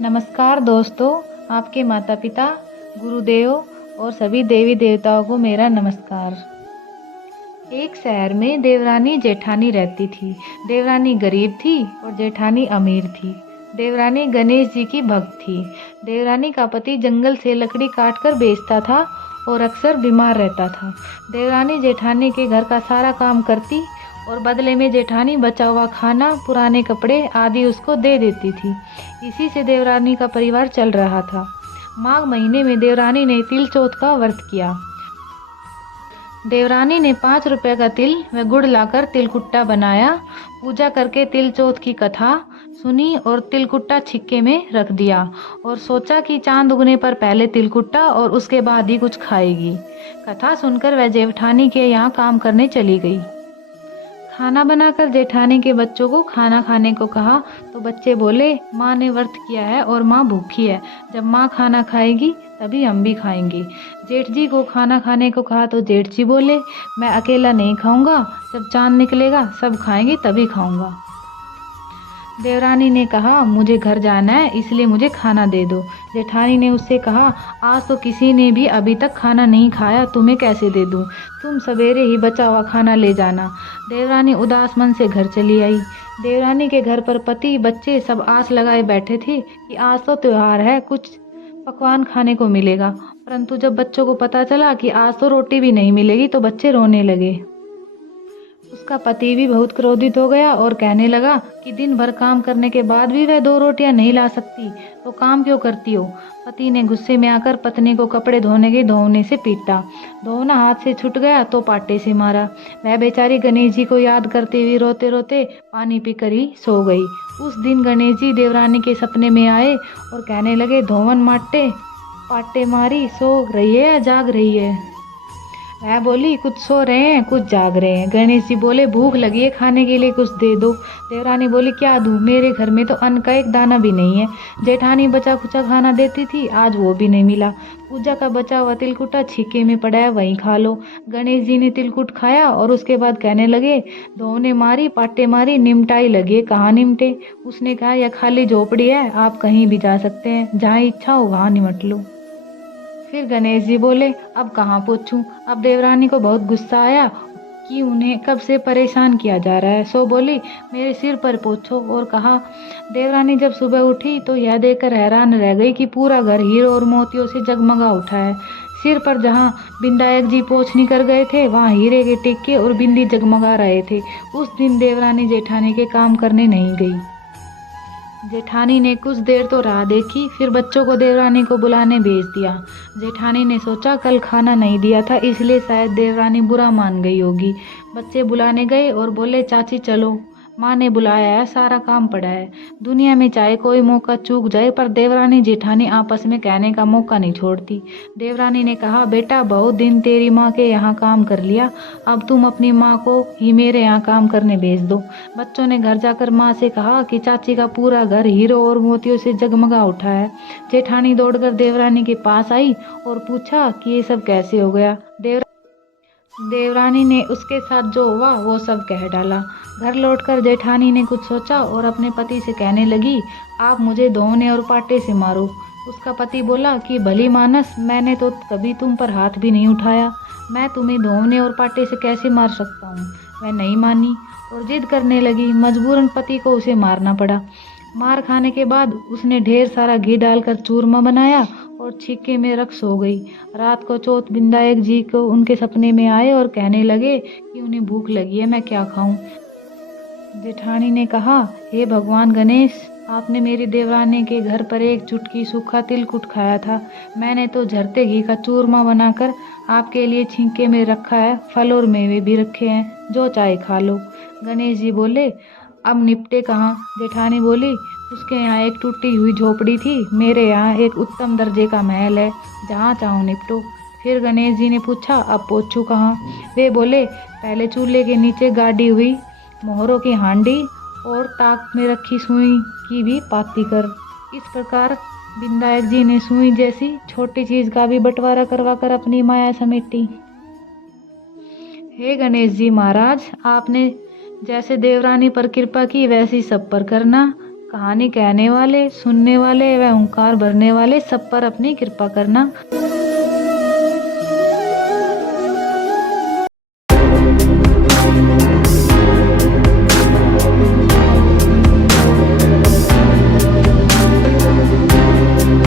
नमस्कार दोस्तों, आपके माता पिता, गुरुदेव और सभी देवी देवताओं को मेरा नमस्कार। एक शहर में देवरानी जेठानी रहती थी। देवरानी गरीब थी और जेठानी अमीर थी। देवरानी गणेश जी की भक्त थी। देवरानी का पति जंगल से लकड़ी काट कर बेचता था और अक्सर बीमार रहता था। देवरानी जेठानी के घर का सारा काम करती और बदले में जेठानी बचा हुआ खाना, पुराने कपड़े आदि उसको दे देती थी। इसी से देवरानी का परिवार चल रहा था। माघ महीने में देवरानी ने तिल चौथ का व्रत किया। देवरानी ने 5 रुपए का तिल व गुड़ लाकर तिलकुट्टा बनाया। पूजा करके तिल चौथ की कथा सुनी और तिलकुट्टा छिक्के में रख दिया और सोचा कि चांद उगने पर पहले तिलकुट्टा और उसके बाद ही कुछ खाएगी। कथा सुनकर वह जेठानी के यहाँ काम करने चली गई। खाना बनाकर जेठानी के बच्चों को खाना खाने को कहा तो बच्चे बोले, माँ ने व्रत किया है और माँ भूखी है। जब माँ खाना खाएगी तभी हम भी खाएंगे। जेठ जी को खाना खाने को कहा तो जेठ जी बोले, मैं अकेला नहीं खाऊंगा, जब चांद निकलेगा सब खाएंगे तभी खाऊंगा। देवरानी ने कहा, मुझे घर जाना है इसलिए मुझे खाना दे दो। जेठानी ने उससे कहा, आज तो किसी ने भी अभी तक खाना नहीं खाया, तुम्हें कैसे दे दूं? तुम सवेरे ही बचा हुआ खाना ले जाना। देवरानी उदास मन से घर चली आई। देवरानी के घर पर पति बच्चे सब आस लगाए बैठे थे कि आज तो त्योहार है, कुछ पकवान खाने को मिलेगा। परंतु जब बच्चों को पता चला कि आज तो रोटी भी नहीं मिलेगी तो बच्चे रोने लगे। उसका पति भी बहुत क्रोधित हो गया और कहने लगा कि दिन भर काम करने के बाद भी वह 2 रोटियां नहीं ला सकती तो काम क्यों करती हो। पति ने गुस्से में आकर पत्नी को कपड़े धोने के धोने से पीटा। धोना हाथ से छूट गया तो पाटे से मारा। वह बेचारी गणेश जी को याद करते हुए रोते रोते पानी पीकर ही सो गई। उस दिन गणेश जी देवरानी के सपने में आए और कहने लगे, धोवन माटे पाटे मारी, सो रही है या जाग रही है? वह बोली, कुछ सो रहे हैं कुछ जाग रहे हैं। गणेश जी बोले, भूख लगी है, खाने के लिए कुछ दे दो। देवरानी बोली, क्या दूं, मेरे घर में तो अन्न का एक दाना भी नहीं है। जेठानी बचा खुचा खाना देती थी, आज वो भी नहीं मिला। पूजा का बचा हुआ तिलकुटा छिक्के में पड़ा है, वहीं खा लो। गणेश जी ने तिलकुट खाया और उसके बाद कहने लगे, धोने मारी पाटे मारी, निमटाई लगी, कहाँ निमटे। उसने कहा, यह खाली झोपड़ी है, आप कहीं भी जा सकते हैं, जहाँ इच्छा हो वहाँ निमट लो। फिर गणेश जी बोले, अब कहाँ पूछूं। अब देवरानी को बहुत गुस्सा आया कि उन्हें कब से परेशान किया जा रहा है, सो बोली, मेरे सिर पर पोछो। और कहा। देवरानी जब सुबह उठी तो यह देखकर हैरान रह गई कि पूरा घर हीरो और मोतियों से जगमगा उठा है। सिर पर जहाँ विनायक जी पोछनी कर गए थे वहाँ हीरे के टिक्के और बिंदी जगमगा रहे थे। उस दिन देवरानी जेठानी के काम करने नहीं गई। जेठानी ने कुछ देर तो राह देखी, फिर बच्चों को देवरानी को बुलाने भेज दिया। जेठानी ने सोचा कल खाना नहीं दिया था इसलिए शायद देवरानी बुरा मान गई होगी। बच्चे बुलाने गए और बोले, चाची चलो, माँ ने बुलाया है, सारा काम पड़ा है। दुनिया में चाहे कोई मौका चूक जाए पर देवरानी जेठानी आपस में कहने का मौका नहीं छोड़ती। देवरानी ने कहा, बेटा बहुत दिन तेरी माँ के यहाँ काम कर लिया, अब तुम अपनी माँ को ही मेरे यहाँ काम करने भेज दो। बच्चों ने घर जाकर माँ से कहा कि चाची का पूरा घर हीरो और मोतियों से जगमगा उठा है। जेठानी दौड़कर देवरानी के पास आई और पूछा कि ये सब कैसे हो गया। देवरानी ने उसके साथ जो हुआ वो सब कह डाला। घर लौटकर जेठानी ने कुछ सोचा और अपने पति से कहने लगी, आप मुझे धोने और पाटे से मारो। उसका पति बोला कि भली मानस, मैंने तो कभी तुम पर हाथ भी नहीं उठाया, मैं तुम्हें धोने और पाटे से कैसे मार सकता हूँ। वह नहीं मानी और जिद करने लगी। मजबूरन पति को उसे मारना पड़ा। मार खाने के बाद उसने ढेर सारा घी डालकर चूरमा बनाया और छिक्के में रख सो गई। रात को चौथ विनायक जी को उनके सपने में आए और कहने लगे कि उन्हें भूख लगी है, मैं क्या खाऊं। जेठानी ने कहा, हे भगवान गणेश, आपने मेरी देवरानी के घर पर एक चुटकी सूखा तिलकुट खाया था, मैंने तो झरते घी का चूरमा बनाकर आपके लिए छिंके में रखा है, फल और मेवे भी रखे हैं, जो चाहे खा लो। गणेश जी बोले, अब निपटे कहाँ? जेठानी बोली, उसके यहाँ एक टूटी हुई झोपड़ी थी, मेरे यहाँ एक उत्तम दर्जे का महल है, जहाँ चाहो निपटो। फिर गणेश जी ने पूछा, अब पोछू कहाँ? वे बोले, पहले चूल्हे के नीचे गाड़ी हुई मोहरों की हांडी और ताक में रखी सुई की भी पाती कर। इस प्रकार विनायक जी ने सुई जैसी छोटी चीज का भी बंटवारा करवाकर अपनी माया समेटी। हे गणेश जी महाराज, आपने जैसे देवरानी पर कृपा की वैसी सब पर करना। कहानी कहने वाले, सुनने वाले व ओंकार भरने वाले सब पर अपनी कृपा करना।